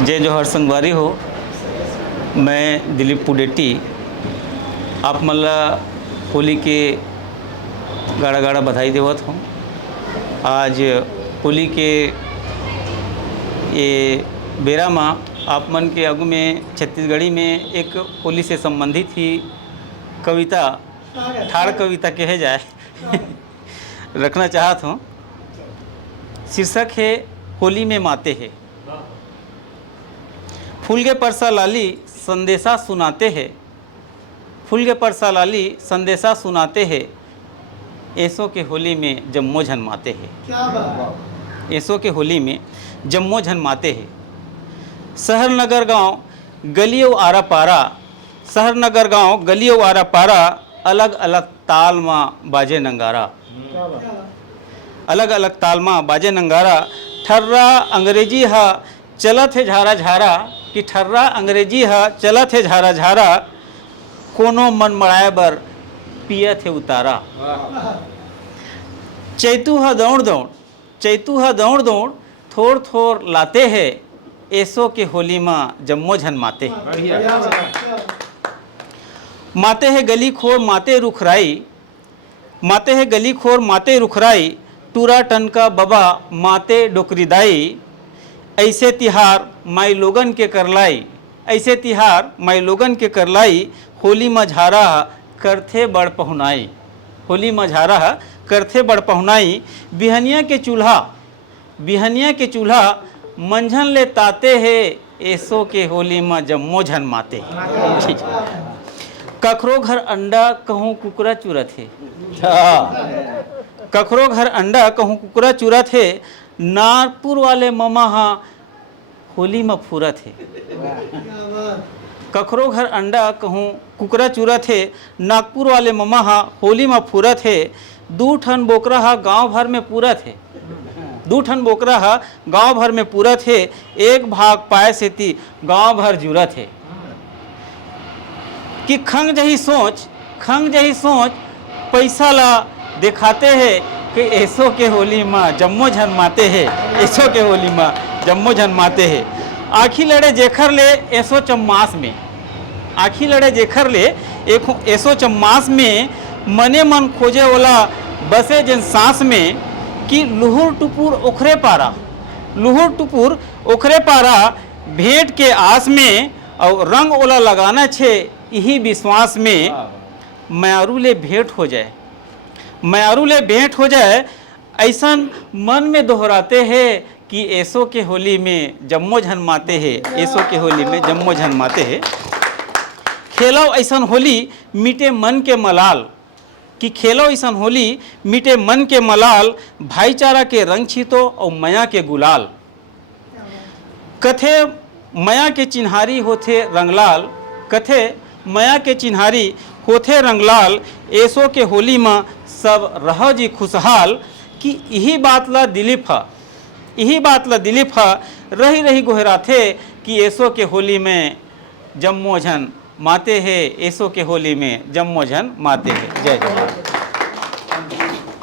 जय जोहर संगवारी हो। मैं दिलीप पुडेटी आप मल्ला होली के गाड़ा गाड़ा बधाई देवत हूँ। आज होली के ये बेरा माँ आप मन के आगू में छत्तीसगढ़ी में एक होली से संबंधित ही कविता ठाड़ कविता कहे जाए रखना चाहत हूँ। शीर्षक है होली में माते हैं। फूल के परसा लाली संदेशा सुनाते हैं, फूल के परसा लाली संदेशा सुनाते हैं, ऐसों के होली में जम्मो झनमाते हैं। ऐसों के होली में जम्मो झनमाते हैं। शहर नगर गांव गलियों आरा पारा, शहर नगर गांव गलियों आरा पारा, अलग अलग ताल माँ बाजे नंगारा, अलग अलग ताल माँ बाजे नंगारा। ठर्रा अंग्रेजी हा चलत है झारा झारा, कि ठर्रा अंग्रेजी हा चलत है झारा झारा, कोनो मन मड़ाए बर पियत है उतारा। चैतू हा दौड़ दौड़, चैतू हा दौड़ दौड़, थोड़ थोड़ लाते हैं, ऐसो के होली माँ जम्मो झनमाते हैं। माते है गली खोर माते रुखराई, माते है गली खोर माते रुखराई, टूरा टनका बबा माते डोकरीदाई, ऐसे तिहार माई लोगन के करलाई, ऐसे तिहार माई लोगन के करलाई, होली मझारा करथे बड़ पहुनाई, होली मझारा करथे बड़ पहुनाई। बिहनिया के चूल्हा, बिहनिया के चूल्हा मंझन ले ताते हैं, ऐसो के होली में जम्मो झनमाते। कखरो घर अंडा कहूँ कुकरा चुरत है, कखरो घर अंडा कहूँ कुकरा चुरत है, नागपुर वाले ममा हाँ होली में फूरत है। कखरो घर अंडा कहूँ कुकरा चुरत है, नागपुर वाले ममा हाँ होली में फूरत है। दू ठन बोकरा हा गांव भर में पूरत है, दू ठन बोकरा हा गांव भर में पूरत है, एक भाग पाए सेती गांव भर जुरत है। कि खंग जही सोच, खंग जही सोच पैसा ला दिखाते हैं, कि ऐसो के होली माँ जम्मो झनमाते हैं, ऐसो के होली माँ जम्मो झनमाते हैं। आखी लड़े जेखर ले ऐसो चम्मास में, आखी लड़े जेखर ले एक ऐसो चम्मास में, मने मन खोजे वाला बसे जिन सांस में, कि लुहुर टुपुर ओखरे पारा, लुहुर टुपुर ओखरे पारा, भेंट के आस में और रंग ओला लगाना छे यही विश्वास में, म्यारू ले भेंट हो जाए, म्यारू ले भेंट हो जाए, ऐसा मन में दोहराते हैं, कि ऐसो के होली में जम्मो झनमाते हैं, ऐसो के होली में जम्मो झनमाते हैं। खेलो ऐसन होली मीटे मन के मलाल, कि खेलो ऐसन होली मीटे मन के मलाल, भाईचारा के रंग छीतो और मया के गुलाल। कथे मया के चिन्हारी होथे रंगलाल, कथे मया के चिन्हारी होथे रंगलाल, ऐसो के होली में सब रहो जी खुशहाल। कि यही बात ला दिलीप हा, यही बात ला दिलीप हा रही रही गोहराथे, कि ऐसो के होली में जम्मो झन माते हैं, ऐसो के होली में जम्मो झन माते हैं। जय जवाहर।